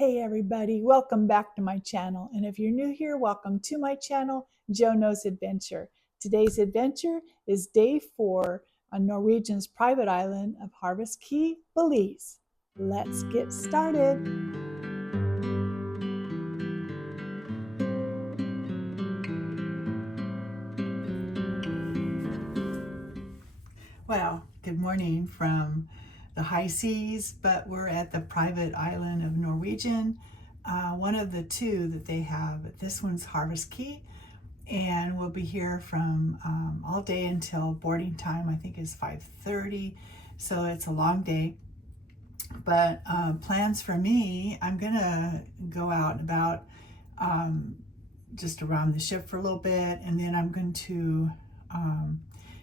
Hey everybody, welcome back to my channel. And if you're new here, welcome to my channel, Jo Knows Adventure. Today's adventure is day 4 on Norwegian's private island of Harvest Caye, Belize. Let's get started. Well, good morning from the high seas, but we're at the private island of Norwegian, one of the two that they have. This one's Harvest Caye, and we'll be here from all day until boarding time. I think is 5:30, so it's a long day. But plans for me, I'm gonna go out and about, just around the ship for a little bit, and then I'm going to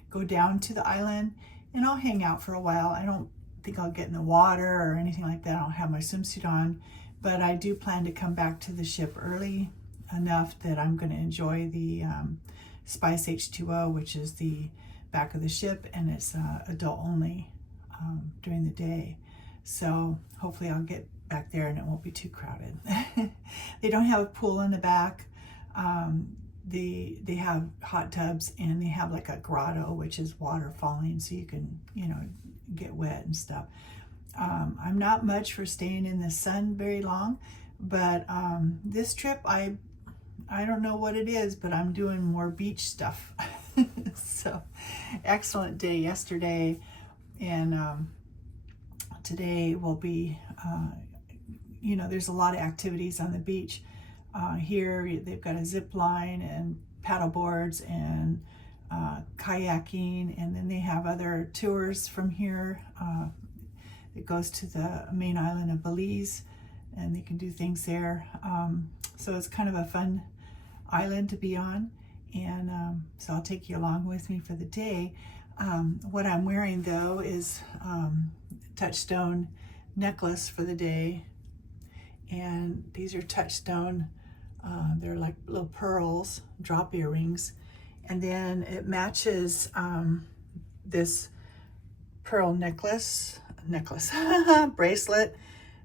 go down to the island and I'll hang out for a while. I don't think I'll get in the water or anything like that. I don't have my swimsuit on, but I do plan to come back to the ship early enough that I'm going to enjoy the Spice H2O, which is the back of the ship, and it's adult only during the day. So hopefully I'll get back there and it won't be too crowded. They don't have a pool in the back. They have hot tubs, and they have like a grotto, which is water falling, so you can, get wet and stuff. I'm not much for staying in the sun very long, but this trip, I don't know what it is, but I'm doing more beach stuff. So excellent day yesterday, and today will be, there's a lot of activities on the beach. Here they've got a zip line and paddle boards and kayaking, and then they have other tours from here. It goes to the main island of Belize, and they can do things there. So it's kind of a fun island to be on, and so I'll take you along with me for the day. What I'm wearing though is touchstone necklace for the day, and these are touchstone. They're like little pearls, drop earrings, and then it matches this pearl necklace bracelet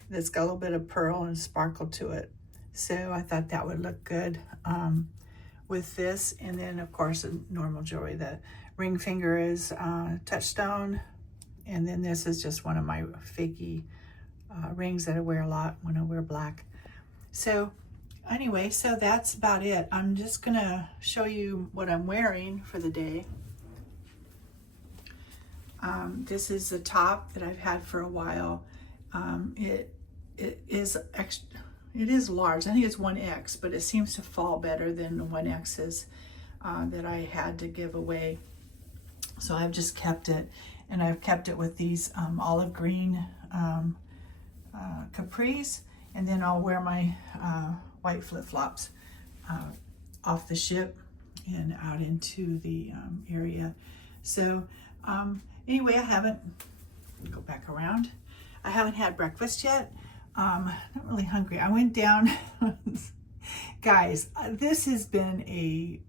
that's got a little bit of pearl and sparkle to it. So I thought that would look good with this, and then of course the normal jewelry. The ring finger is touchstone, and then this is just one of my fakey rings that I wear a lot when I wear black. So anyway, so that's about it. I'm just gonna show you what I'm wearing for the day. This is the top that I've had for a while. It is large. I think it's 1X, but it seems to fall better than the 1Xs that I had to give away. So I've just kept it, and I've kept it with these olive green capris, and then I'll wear my white flip-flops off the ship and out into the area. So anyway, go back around. I haven't had breakfast yet. Not really hungry. I went down, guys, this has been a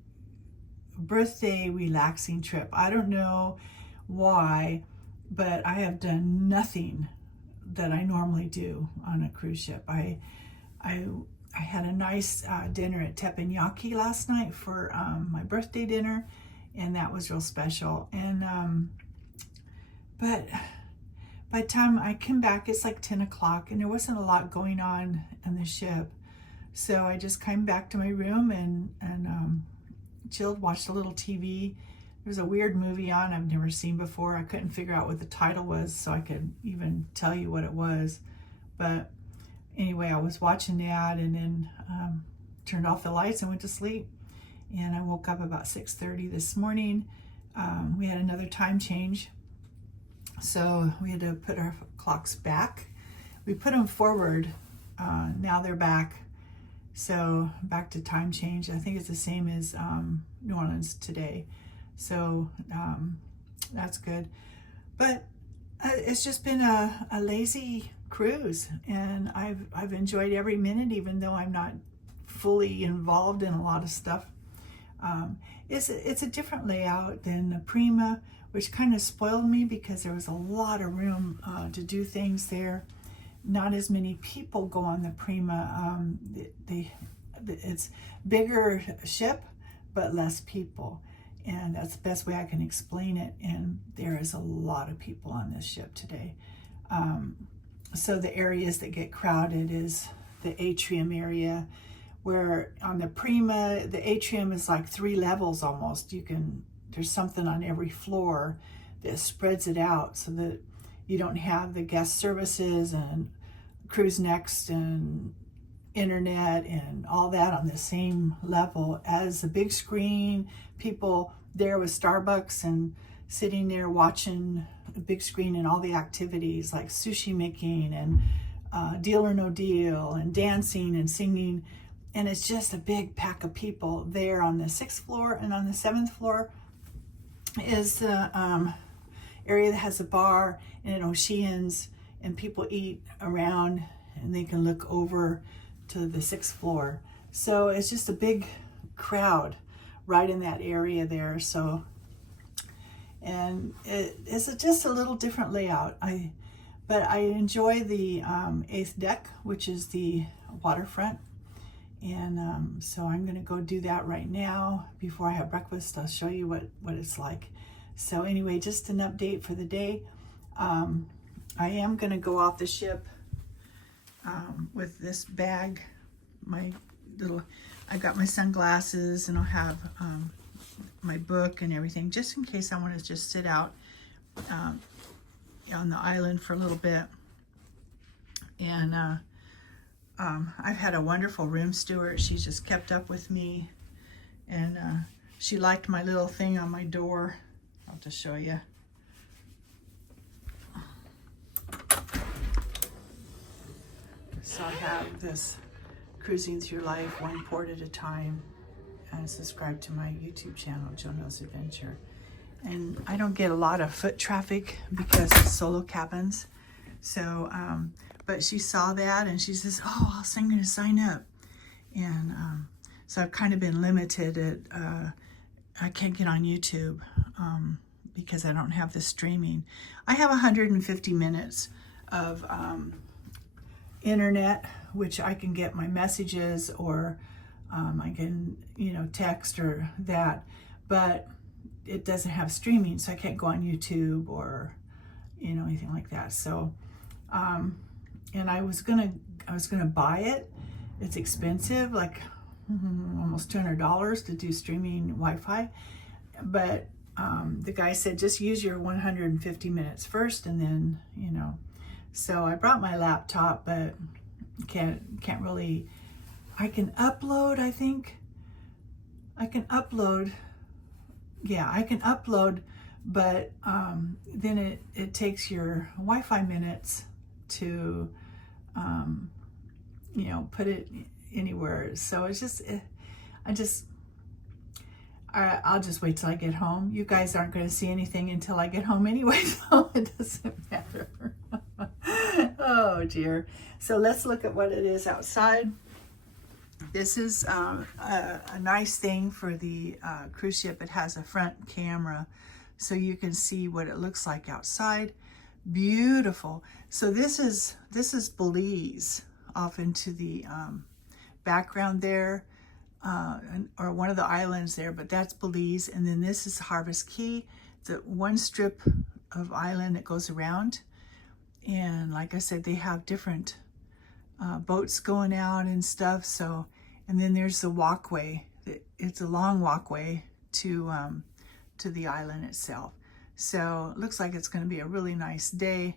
birthday relaxing trip. I don't know why, but I have done nothing that I normally do on a cruise ship. I had a nice dinner at teppanyaki last night for my birthday dinner, and that was real special. And but by the time I came back, it's like 10 o'clock, and there wasn't a lot going on the ship. So I just came back to my room and chilled, watched a little TV. There's a weird movie on I've never seen before. I couldn't figure out what the title was, so I could even tell you what it was. But anyway, I was watching that, and then turned off the lights and went to sleep. And I woke up about 6:30 this morning. We had another time change, so we had to put our clocks back. We put them forward. Now they're back. So back to time change. I think it's the same as New Orleans today. So that's good. But it's just been a lazy cruise, and I've enjoyed every minute, even though I'm not fully involved in a lot of stuff. It's a different layout than the Prima, which kind of spoiled me because there was a lot of room to do things there. not as many people go on the Prima. It's bigger ship, but less people. And that's the best way I can explain it. And there is a lot of people on this ship today. So the areas that get crowded is the atrium area, where on the Prima, the atrium is like 3 levels almost. There's something on every floor that spreads it out so that you don't have the guest services and cruise next and internet and all that on the same level as the big screen. People there with Starbucks and sitting there watching a big screen and all the activities like sushi making and Deal or No Deal and dancing and singing. And it's just a big pack of people there on the 6th floor. And on the 7th floor is the area that has a bar and an Oceans, and people eat around and they can look over to the 6th floor. So it's just a big crowd right in that area there. So, and it's just a little different layout. But I enjoy the 8th deck, which is the waterfront. And so I'm gonna go do that right now before I have breakfast. I'll show you what it's like. So anyway, just an update for the day. I am gonna go off the ship with this bag. I got my sunglasses, and I'll have my book and everything, just in case I want to just sit out on the island for a little bit. And I've had a wonderful room steward. She just kept up with me, and she liked my little thing on my door. I'll just show you. So I have this Cruising Through Life, one port at a time, and subscribe to my YouTube channel, JoNo's Adventure. And I don't get a lot of foot traffic because it's solo cabins. So, but she saw that and she says, oh, I'm going to sign up. And so I've kind of been limited at, I can't get on YouTube because I don't have the streaming. I have 150 minutes of internet, which I can get my messages, or I can, text or that, but it doesn't have streaming, so I can't go on YouTube or, anything like that. So, and I was gonna buy it. It's expensive, like almost $200 to do streaming Wi-Fi, but the guy said just use your 150 minutes first, and then So I brought my laptop, but can't really. I can upload. I think I can upload. Yeah, I can upload, but then it takes your Wi-Fi minutes to put it anywhere. So it's just I'll just wait till I get home. You guys aren't going to see anything until I get home anyway, so it doesn't matter. Oh dear. So let's look at what it is outside. This is a nice thing for the cruise ship. It has a front camera, so you can see what it looks like outside. Beautiful. So this is Belize off into the background there, or one of the islands there, but that's Belize. And then this is Harvest Caye, the one strip of island that goes around. And like I said, they have different boats going out and stuff. So, and then there's the walkway. It's a long walkway to the island itself. So it looks like it's going to be a really nice day.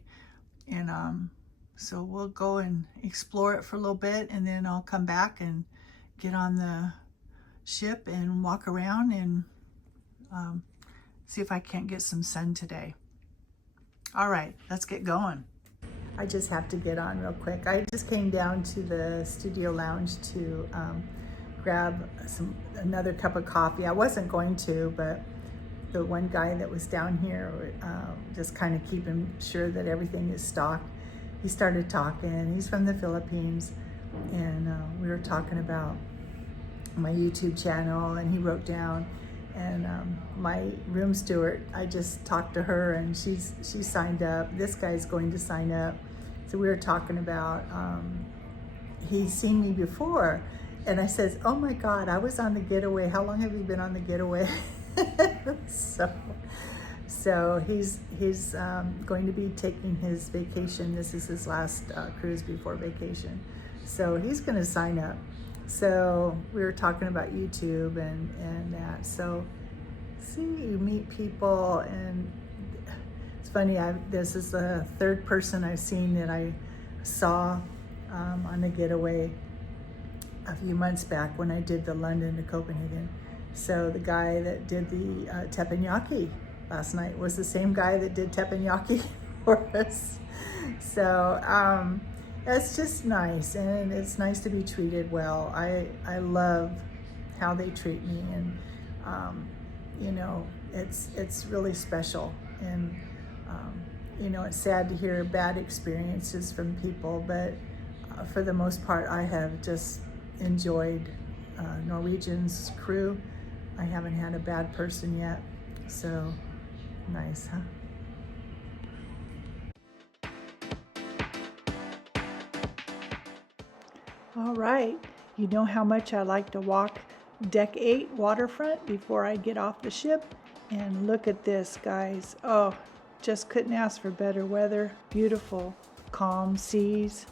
And so we'll go and explore it for a little bit, and then I'll come back and get on the ship and walk around and see if I can't get some sun today. All right, let's get going. I just have to get on real quick. I just came down to the studio lounge to grab another cup of coffee. I wasn't going to, but the one guy that was down here, just kind of keeping sure that everything is stocked, he started talking. He's from the Philippines, and we were talking about my YouTube channel, and he wrote down, and my room steward, I just talked to her, and she signed up. This guy's going to sign up, So we were talking about, he's seen me before, and I says, oh my God, I was on the getaway. How long have you been on the getaway? So he's going to be taking his vacation. This is his last cruise before vacation. So he's going to sign up. So we were talking about YouTube and that. So see, you meet people, and it's funny, this is the third person I've seen that I saw on the getaway a few months back when I did the London to Copenhagen. So the guy that did the teppanyaki last night was the same guy that did teppanyaki for us. So it's just nice, and it's nice to be treated well. I love how they treat me, and you know, it's really special. And you know, it's sad to hear bad experiences from people, but for the most part, I have just enjoyed Norwegian's crew. I haven't had a bad person yet, so nice, huh? All right, you know how much I like to walk Deck 8 waterfront before I get off the ship. And look at this, guys. Oh, just couldn't ask for better weather. Beautiful, calm seas.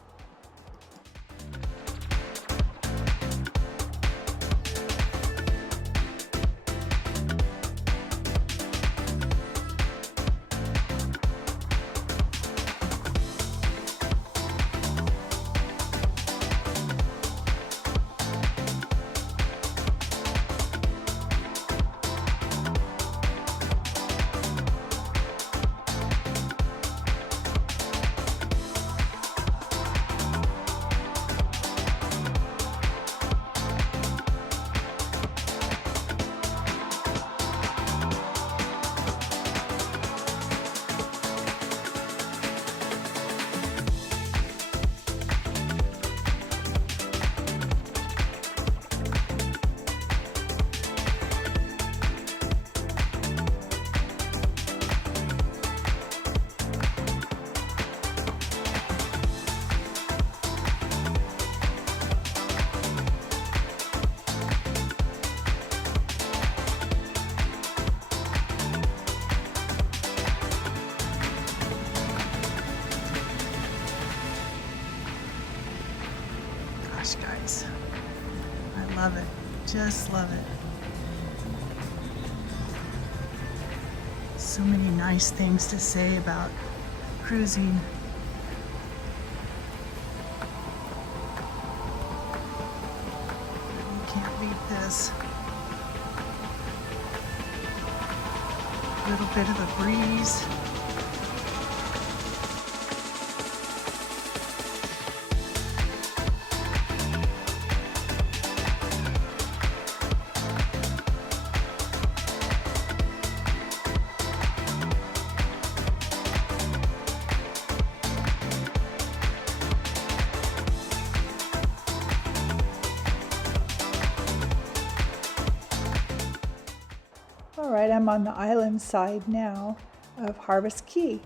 Guys, I love it, just love it. So many nice things to say about cruising. You can't beat this. A little bit of a breeze. All right, I'm on the island side now of Harvest Caye.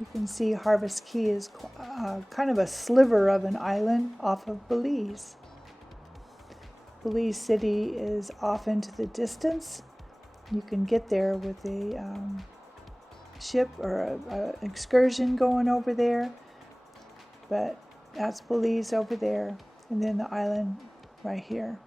You can see Harvest Caye is kind of a sliver of an island off of Belize. Belize City is off into the distance. You can get there with a ship or an excursion going over there, but that's Belize over there, and then the island right here.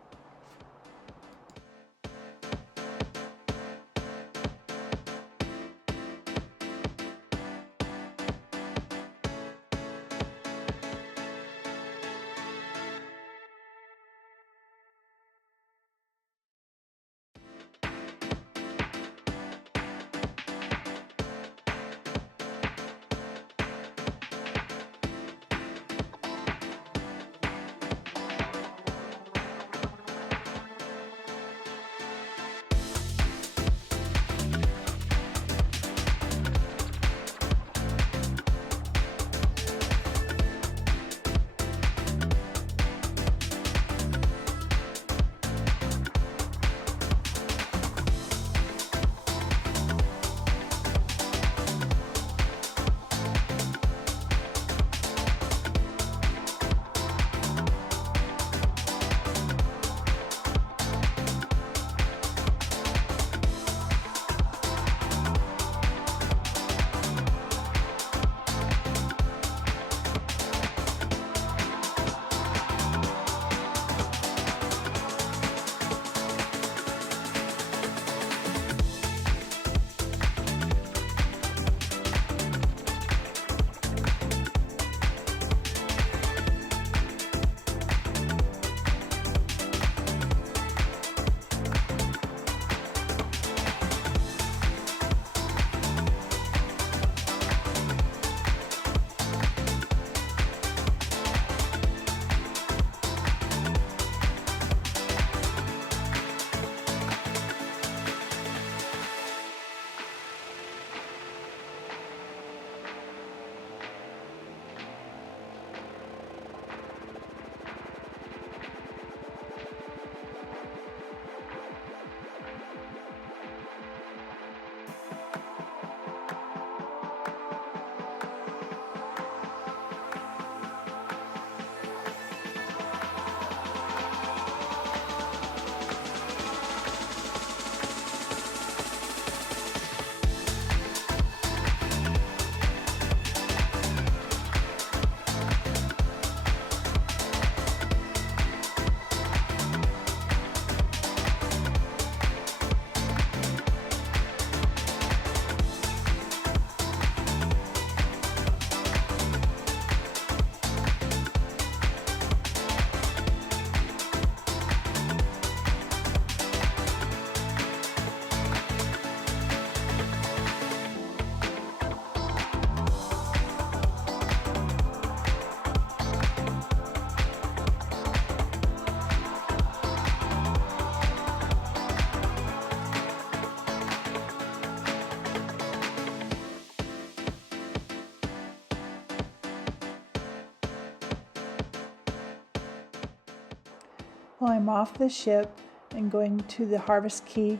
Well, I'm off the ship and going to the Harvest Caye,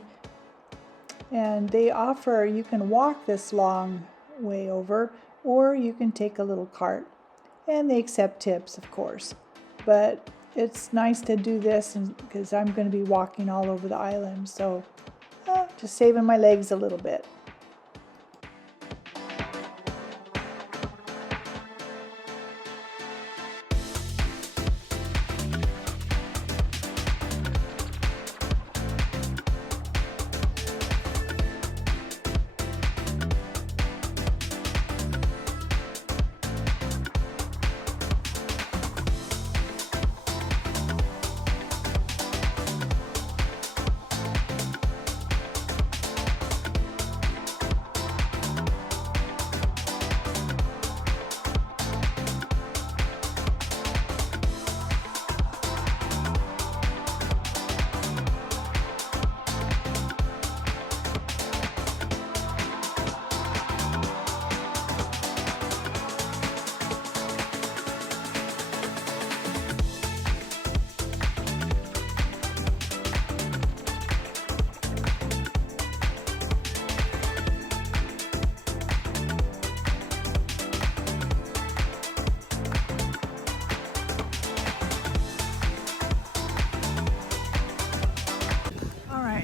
and they offer, you can walk this long way over, or you can take a little cart, and they accept tips, of course. But it's nice to do this because I'm going to be walking all over the island, so just saving my legs a little bit.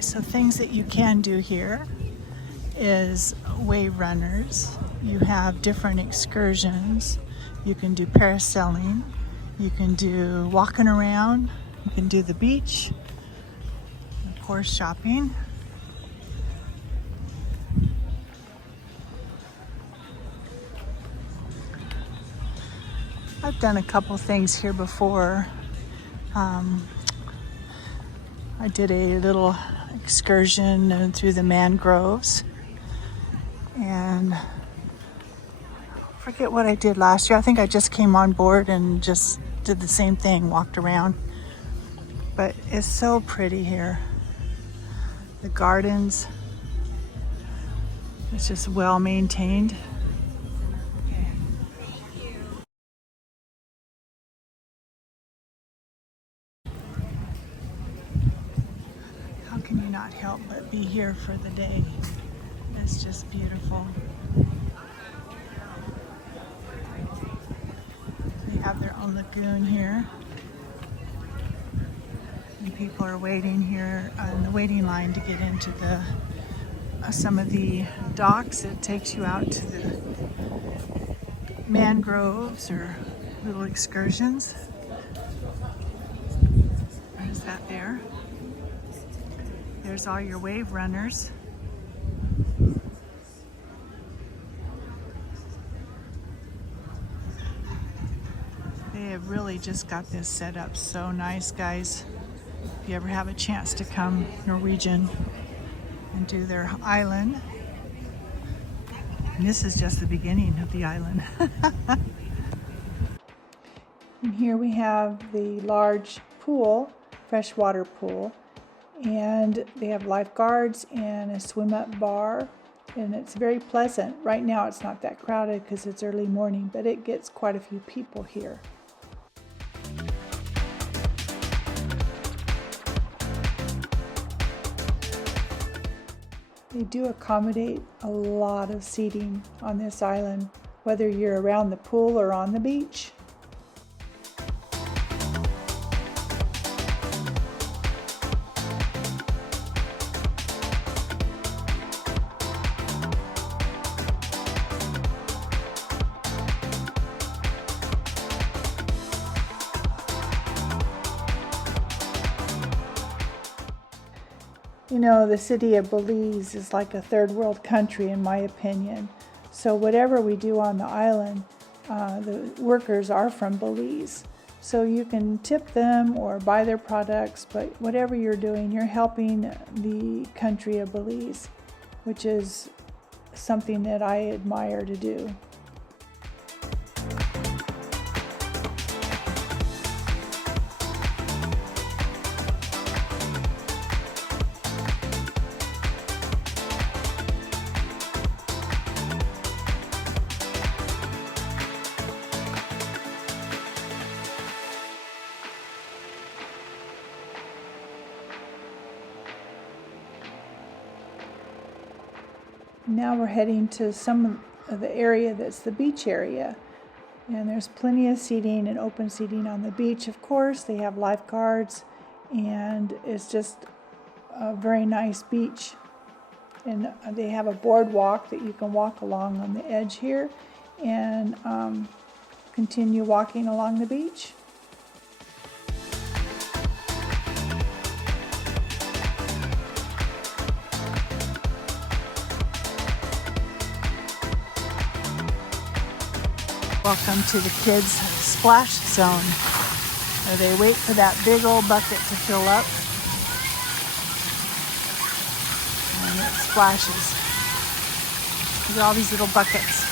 So things that you can do here is wave runners. You have different excursions. You can do parasailing. You can do walking around. You can do the beach. Of course, shopping. I've done a couple things here before. I did a little excursion through the mangroves, and I forget what I did last year. I think I just came on board and just did the same thing, walked around. But it's so pretty here. The gardens, it's just well maintained. How can you not help but be here for the day? It's just beautiful. They have their own lagoon here. And people are waiting here on the waiting line to get into the some of the docks. It takes you out to the mangroves or little excursions. There's that there. There's all your wave runners. They have really just got this set up so nice, guys. If you ever have a chance to come Norwegian and do their island. And this is just the beginning of the island. And here we have the large pool, freshwater pool. And they have lifeguards and a swim up bar, and it's very pleasant. Right now it's not that crowded because it's early morning, but it gets quite a few people here. They do accommodate a lot of seating on this island, whether you're around the pool or on the beach. You know, the city of Belize is like a third world country in my opinion. So whatever we do on the island, the workers are from Belize. So you can tip them or buy their products, but whatever you're doing, you're helping the country of Belize, which is something that I admire to do. Now we're heading to some of the area that's the beach area. And there's plenty of seating and open seating on the beach, of course. They have lifeguards, and it's just a very nice beach. And they have a boardwalk that you can walk along on the edge here and continue walking along the beach. Welcome to the kids' splash zone, where they wait for that big old bucket to fill up and it splashes. Look at all these little buckets.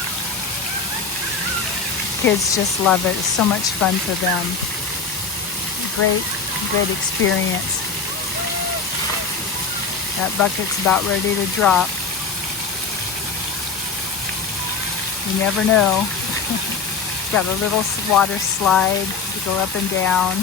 Kids just love it. It's so much fun for them. Great experience. That bucket's about ready to drop. You never know. Got a little water slide to go up and down.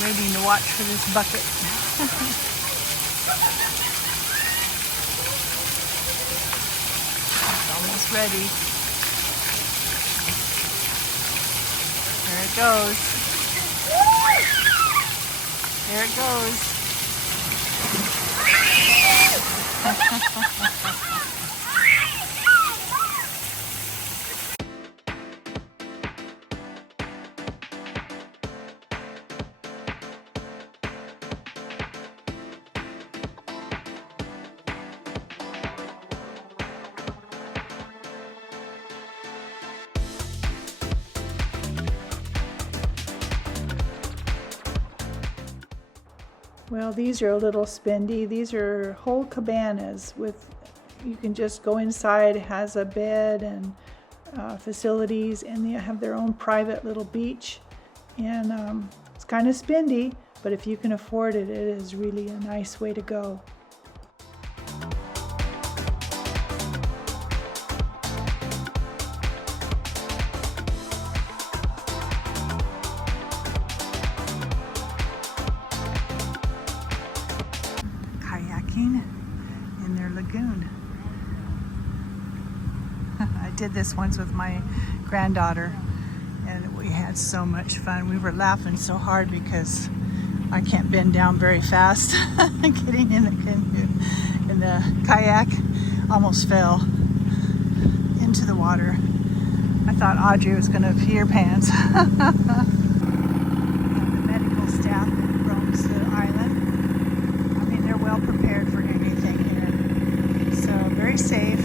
Waiting to watch for this bucket. It's almost ready. There it goes. There it goes. Well, these are a little spendy. These are whole cabanas with, you can just go inside. It has a bed and facilities, and they have their own private little beach. And it's kind of spendy, but if you can afford it, it is really a nice way to go. In their lagoon. I did this once with my granddaughter and we had so much fun. We were laughing so hard because I can't bend down very fast. Getting in the canoe, in the kayak, almost fell into the water. I thought Audrey was going to pee her pants. The medical staff that roams the island, they're well prepared for anything here. So very safe.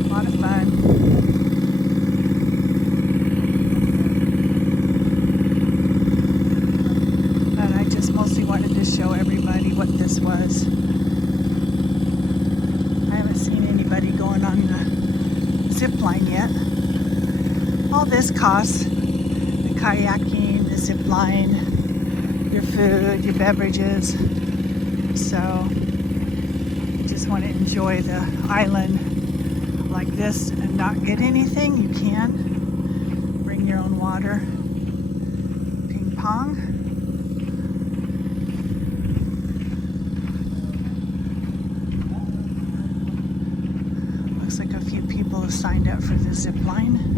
A lot of fun. And I just mostly wanted to show everybody what this was. I haven't seen anybody going on the zip line yet. All this costs, the kayaking, the zip line, your food, your beverages. So you just want to enjoy the island like this and not get anything. You can bring your own water. Ping pong. Looks like a few people have signed up for the zip line.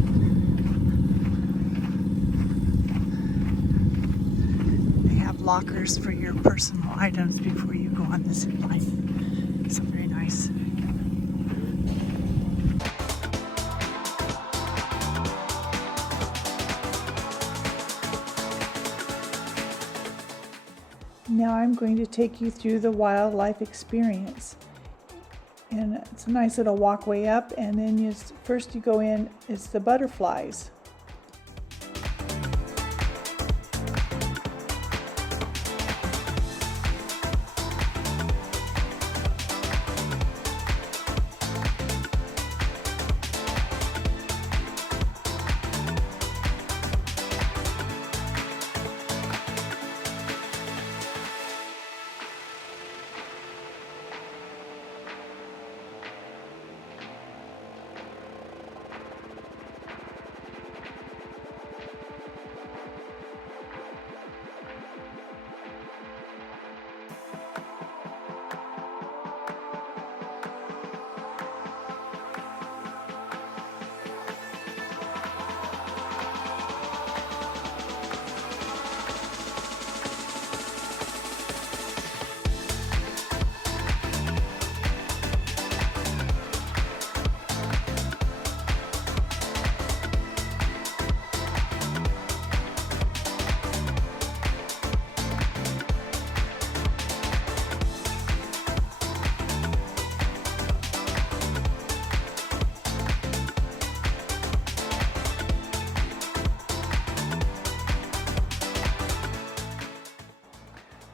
Lockers for your personal items before you go on the zip line. So very nice. Now I'm going to take you through the wildlife experience. And it's a nice little walkway up, and then first you go in, it's the butterflies.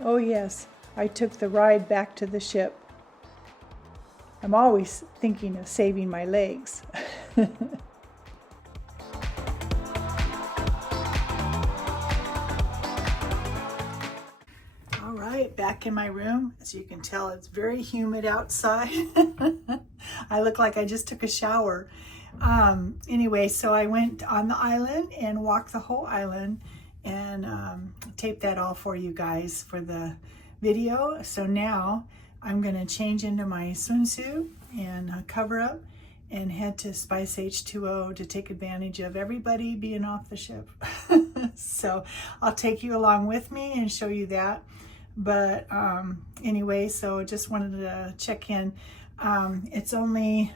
Oh yes, I took the ride back to the ship. I'm always thinking of saving my legs. All right, back in my room. As you can tell, it's very humid outside. I look like I just took a shower. Anyway, so I went on the island and walked the whole island and taped that all for you guys for the video. So now I'm gonna change into my swimsuit and cover up and head to Spice H2O to take advantage of everybody being off the ship. So I'll take you along with me and show you that. But anyway, so just wanted to check in. It's only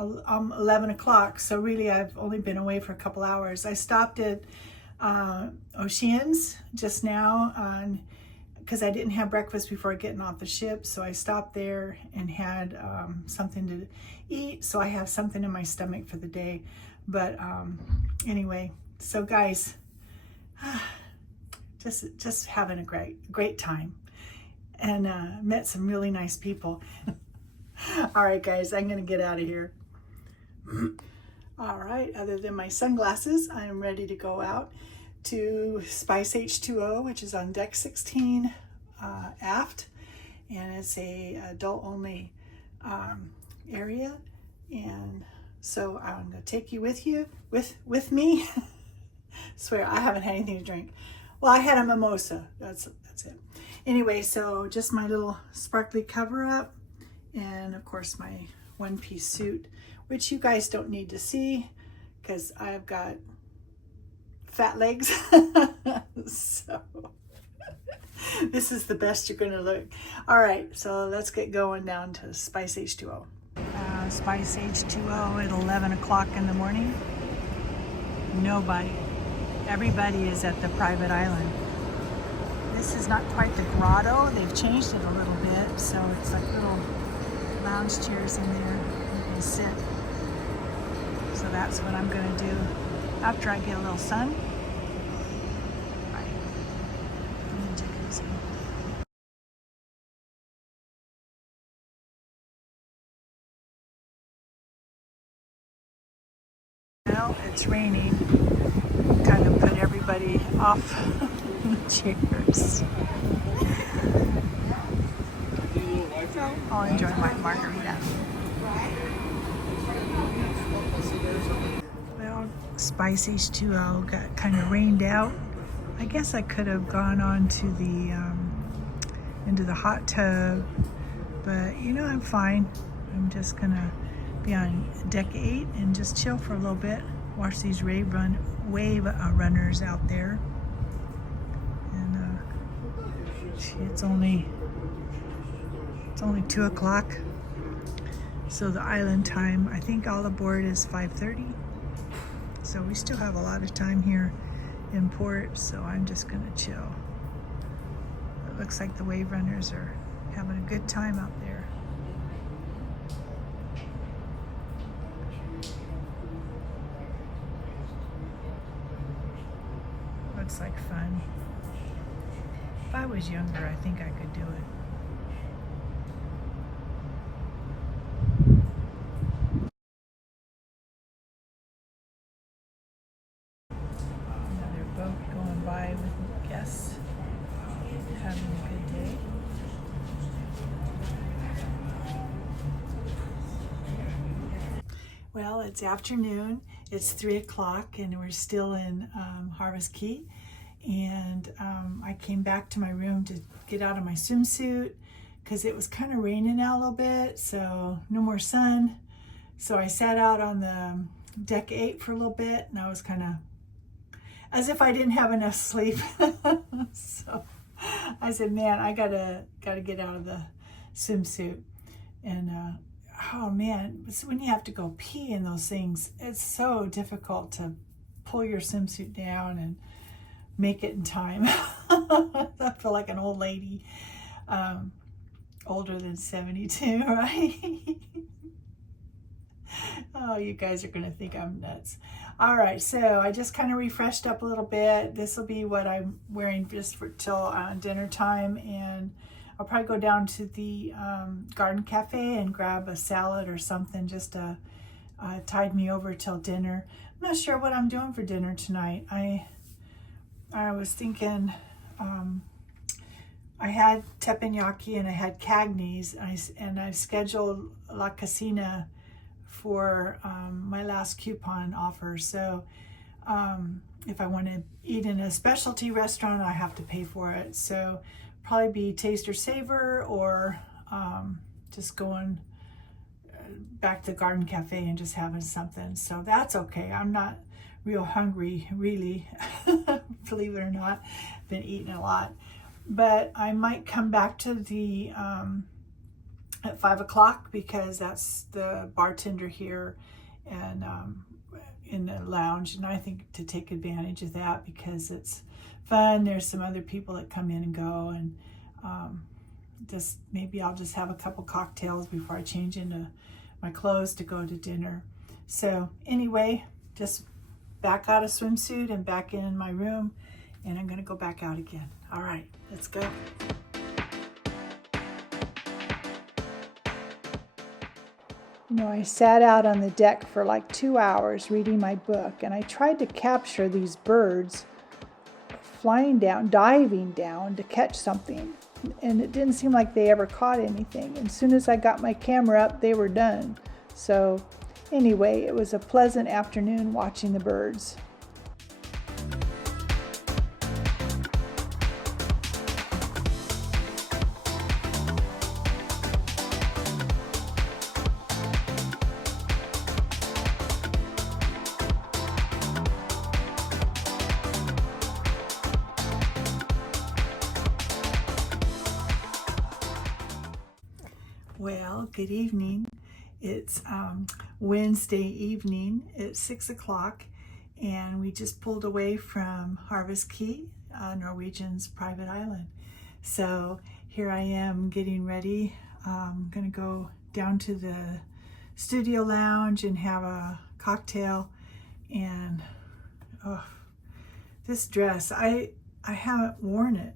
11 o'clock, so really I've only been away for a couple hours. I stopped at Oceans just now because I didn't have breakfast before getting off the ship, so I stopped there and had something to eat, so I have something in my stomach for the day. But anyway, so guys, just having a great time, and met some really nice people. All right guys, I'm gonna get out of here. All right, other than my sunglasses, I'm ready to go out to Spice H2O, which is on deck 16 aft, and it's a adult only area. And so I'm gonna take you with me. Swear I haven't had anything to drink. Well, I had a mimosa. That's it. Anyway, so just my little sparkly cover up, and of course my one-piece suit, which you guys don't need to see because I've got fat legs. So this is the best you're gonna look. All right, so let's get going down to Spice H2O. Spice H2O at 11 o'clock in the morning. Nobody. Everybody is at the private island. This is not quite the grotto. They've changed it a little bit, so it's like little lounge chairs in there. You can sit. So that's what I'm gonna do after I get a little sun. Right. I'm gonna take it easy. Well, it's raining. Kind of put everybody off the chairs. So I'll enjoy my margarita. Well, Spice H2O got kind of rained out. I guess I could have gone on to the into the hot tub, but you know, I'm fine. I'm just gonna be on deck 8 and just chill for a little bit, watch these wave runners out there. And it's only 2 o'clock, so the island time, I think all aboard is 5:30. So we still have a lot of time here in port, so I'm just gonna chill. It looks like the wave runners are having a good time out there. Looks like fun. If I was younger, I think I could do it. Another boat going by with guests having a good day. Well, it's afternoon. It's 3 o'clock and we're still in Harvest Caye. and I came back to my room to get out of my swimsuit because it was kind of raining out a little bit, so no more sun. So I sat out on the deck 8 for a little bit, and I was kind of as if I didn't have enough sleep. So I said, man, I gotta get out of the swimsuit. And oh man, when you have to go pee in those things, it's so difficult to pull your swimsuit down and make it in time. I feel like an old lady, older than 72, right? Oh, you guys are gonna think I'm nuts. All right, so I just kind of refreshed up a little bit. This will be what I'm wearing just for till dinner time, and I'll probably go down to the garden cafe and grab a salad or something just to tide me over till dinner. I'm not sure what I'm doing for dinner tonight. I was thinking I had teppanyaki and I had Cagney's, and I've scheduled La Casina for my last coupon offer. So if I want to eat in a specialty restaurant, I have to pay for it. So probably be taste or savor, or just going back to the garden cafe and just having something. So that's okay. I'm not real hungry, really, believe it or not. Been eating a lot. But I might come back to the at 5 o'clock, because that's the bartender here and in the lounge, and I think to take advantage of that because it's fun. There's some other people that come in and go, and just maybe I'll just have a couple cocktails before I change into my clothes to go to dinner. So anyway, just back out of swimsuit and back in my room, and I'm gonna go back out again. All right, let's go. You know, I sat out on the deck for like 2 hours reading my book, and I tried to capture these birds flying down, diving down to catch something, and it didn't seem like they ever caught anything. And as soon as I got my camera up, they were done. So anyway, it was a pleasant afternoon watching the birds. Well, good evening. It's Wednesday evening. It's 6 o'clock, and we just pulled away from Harvest Caye, Norwegian's private island. So here I am getting ready. I'm gonna go down to the studio lounge and have a cocktail. And oh, this dress, I haven't worn it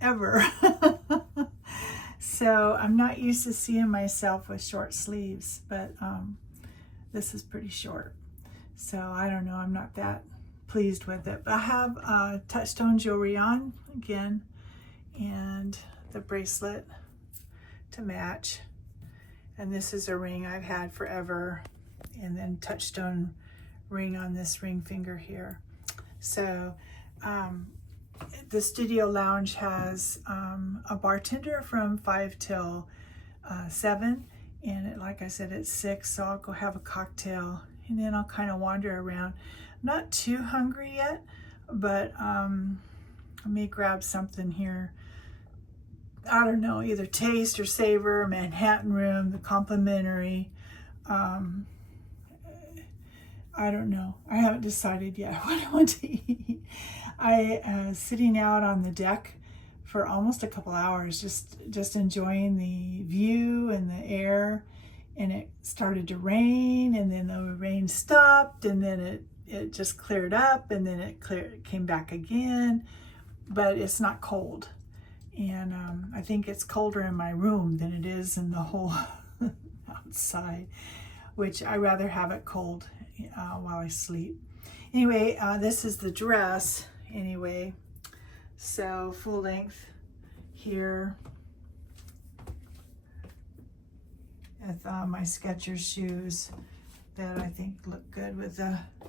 ever. So I'm not used to seeing myself with short sleeves, but this is pretty short. So I don't know, I'm not that pleased with it. But I have touchstone jewelry on again, and the bracelet to match. And this is a ring I've had forever, and then touchstone ring on this ring finger here. So the studio lounge has a bartender from 5 till 7, and like I said, it's 6, so I'll go have a cocktail, and then I'll kind of wander around. I'm not too hungry yet, but I may grab something here. I don't know, either taste or savor, Manhattan Room, the complimentary. I don't know. I haven't decided yet what I want to eat. I sitting out on the deck for almost a couple hours, just enjoying the view and the air. And it started to rain, and then the rain stopped, and then it just cleared up, and then it came back again. But it's not cold, and I think it's colder in my room than it is in the whole outside, which I rather have it cold while I sleep. Anyway, this is the dress. Anyway, so full length here with my Skechers shoes, that I think look good with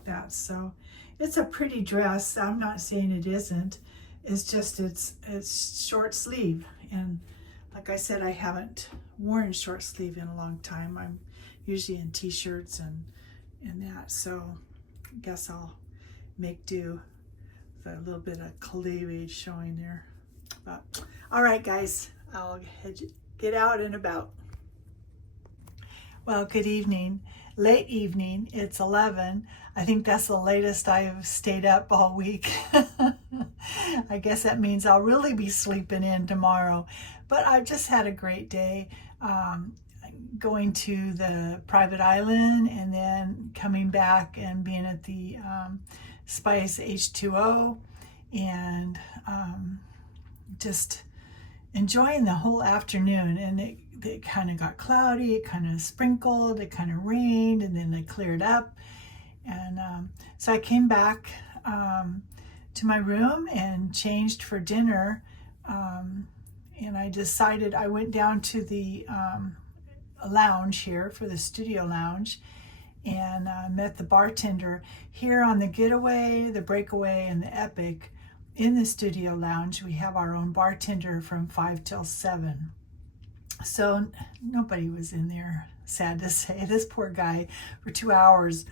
that. So it's a pretty dress. I'm not saying it isn't. It's just it's short sleeve, and like I said, I haven't worn short sleeve in a long time. I'm usually in t-shirts and that. So I guess I'll make do with a little bit of cleavage showing there. But all right, guys, I'll get out and about. Well, good evening. Late evening. It's 11. I think that's the latest I've stayed up all week. I guess that means I'll really be sleeping in tomorrow. But I've just had a great day. Going to the private island and then coming back and being at the Spice H2O and just enjoying the whole afternoon. And it kind of got cloudy, it kind of sprinkled, it kind of rained, and then it cleared up. And so I came back to my room and changed for dinner. And I decided, I went down to the lounge here for the studio lounge and met the bartender here on the Getaway, the Breakaway, and the Epic. In the studio lounge, we have our own bartender from 5 till 7. So nobody was in there, sad to say. This poor guy for 2 hours.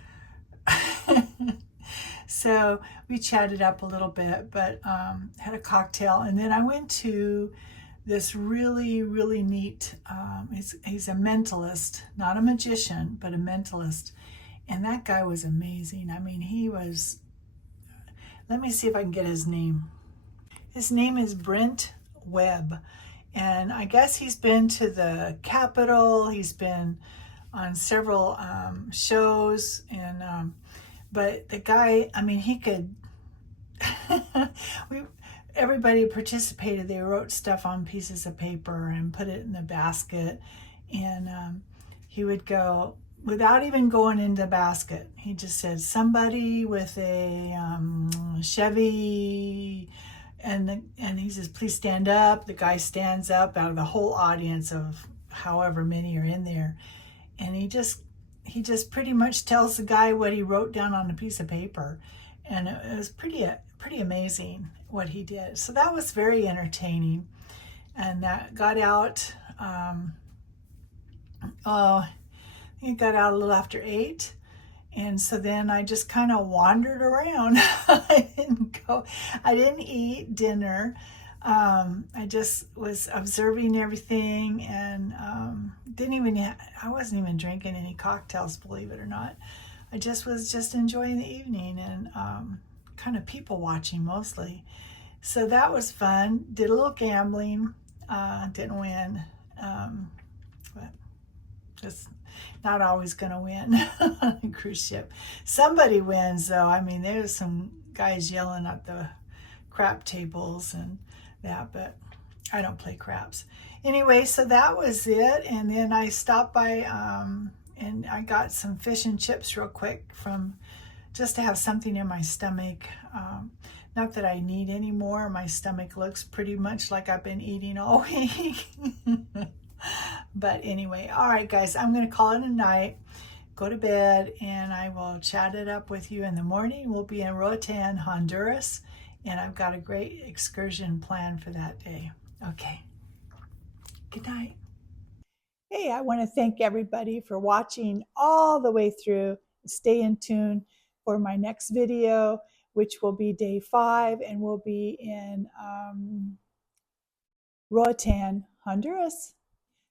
So we chatted up a little bit, but had a cocktail. And then I went to this really, really neat, he's a mentalist, not a magician, but a mentalist. And that guy was amazing. I mean, he was, let me see if I can get his name. His name is Brent Webb. And I guess he's been to the Capitol. He's been on several shows. And but the guy, I mean, he could, everybody participated. They wrote stuff on pieces of paper and put it in the basket. And he would go, without even going into the basket, he just said, somebody with a Chevy, and he says, please stand up. The guy stands up out of the whole audience of however many are in there. And he just pretty much tells the guy what he wrote down on a piece of paper. And it was pretty amazing what he did. So that was very entertaining. And that got out, it got out a little after 8. And so then I just kind of wandered around. I didn't eat dinner. I just was observing everything and I wasn't even drinking any cocktails, believe it or not. I just was enjoying the evening and kind of people watching mostly. So that was fun. Did a little gambling. Didn't win. But just not always going to win on a cruise ship. Somebody wins though. I mean, there's some guys yelling at the crap tables and that, but I don't play craps. Anyway, so that was it. And then I stopped by and I got some fish and chips real quick from just to have something in my stomach. Not that I need any more. My stomach looks pretty much like I've been eating all week. But anyway, all right, guys, I'm going to call it a night, go to bed, and I will chat it up with you in the morning. We'll be in Roatan, Honduras, and I've got a great excursion planned for that day. Okay, good night. Hey, I want to thank everybody for watching all the way through. Stay in tune for my next video, which will be day 5, and we'll be in Roatan, Honduras.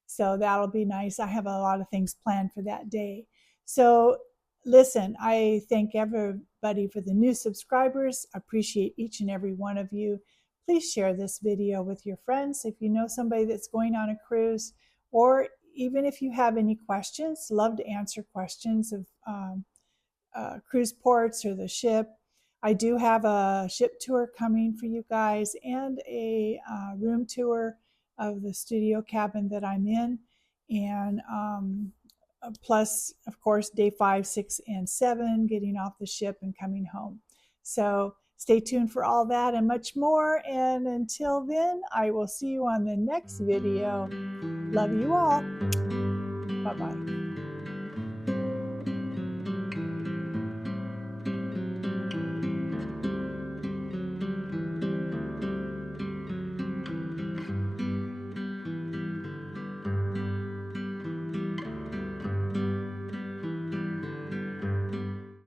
So that'll be nice. I have a lot of things planned for that day. So listen, I thank everybody for the new subscribers. I appreciate each and every one of you. Please share this video with your friends if you know somebody that's going on a cruise, or even if you have any questions, love to answer questions of cruise ports or the ship. I do have a ship tour coming for you guys and a room tour of the studio cabin that I'm in, and plus, of course, day 5, 6, and 7, getting off the ship and coming home. So stay tuned for all that and much more. And until then, I will see you on the next video. Love you all. Bye-bye.